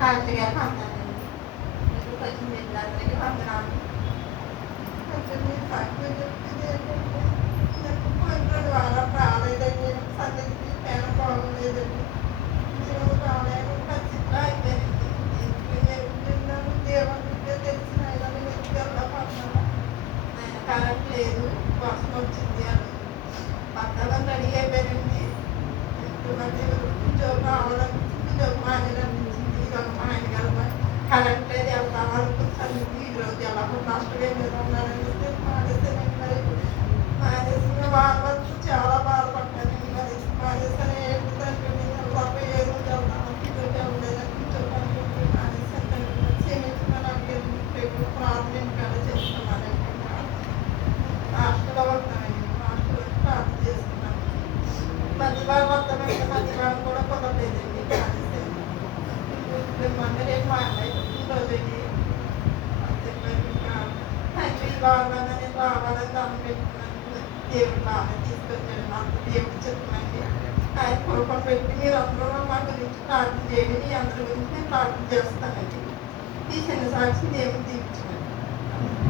హార్ట్గా పొందానండి. మీకు కొంచెం వీళ్ళందరికీ వందనాలు. కొంచెం మీరు తక్కువ చెప్పింది ఏంటంటే నాకు కొన్ని 2 వారాలు రాలేదండి. సన్నిధికి పేన బాగోలేదండి. నేను రాలేని పరిస్థితిలో అయిపోయానండి. నేను దేవుడికే తెలిసిన ఆయన నేను ఎత్తుకెళ్తా పడ్డాను. ఆయన కరెంట్ లేదు, వర్షం వచ్చింది అని పట్టాలని రెడీ అయిపోయానండి. మళ్ళీ ఉద్యోగం రావాలనిపించింది, ఉద్యోగం మానేయాలనిపించింది. ఈరోజు మా ఆయన గారు కరెంట్ లేదు వెళ్తాను అనుకుంటాను. ఈరోజు ఎలా నష్టమే మీద ఉన్నానండి. మానేసానండి. మరి మానేసిన వాళ్ళంతా చాలా బాధపడ్డానండి. మరి మానేసాను ఏంటంటే నేను ఏ రోజు వెళ్తాను ఈరోజు వెళ్ళలేదని కూర్చోడానికి మానేసానండి. క్షమించమని అడిగాను. ప్రార్థన ఇంటికాడ చేస్తున్నానండి. హాస్టల్లో ఉంటానండి. హాస్టల్లో ప్రార్థన చేస్తున్నాను. మధ్యవారం వస్తామంటే మధ్యవారం కూడా కుదరలేదండి. మానేసాను. మిమ్మల్ని రేపు మా అన్నయ్య పుట్టినరోజండి. తండ్రి ఈ వారంగా నేను రావాలని దాన్ని పెట్టుకున్నాను. దేవుడు బాగా తీసుకొచ్చాడు. నాకు దేవుడు చెప్తున్నాండి. ఆయన కృపను పెట్టి మీరు అందరూ మా గురించి ప్రార్థన చేయండి. మీ అందరి గురించి నేను ప్రార్థన చేస్తానండి. ఈ చిన్న సాక్షి దేవుడు దీవించండి.